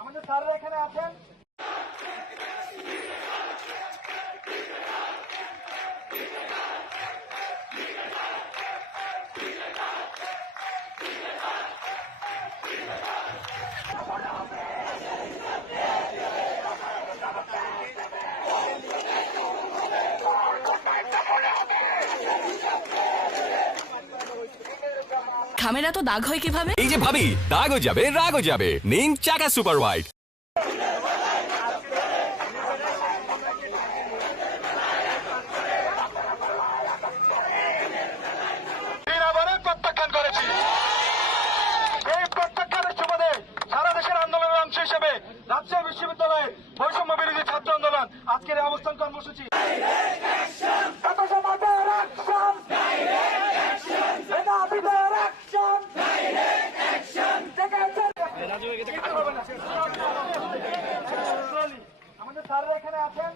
আমাদের স্যাররা এখানে আছেন। খামেরা তো দাগ হয় কিভাবে? এই যে ভাবি, দাগও যাবে রাগও যাবে, নিন চাকা সুপার হোয়াইট। প্রত্যাখ্যান করেছি। এই প্রত্যাখ্যানের সুবাদে সারা দেশের আন্দোলনের অংশ হিসেবে রাজশাহী বিশ্ববিদ্যালয়ে বৈষম্য বিরোধী ছাত্র আন্দোলন আজকের এই অবস্থান কর্মসূচি। আমাদের স্যাররা এখানে আছেন।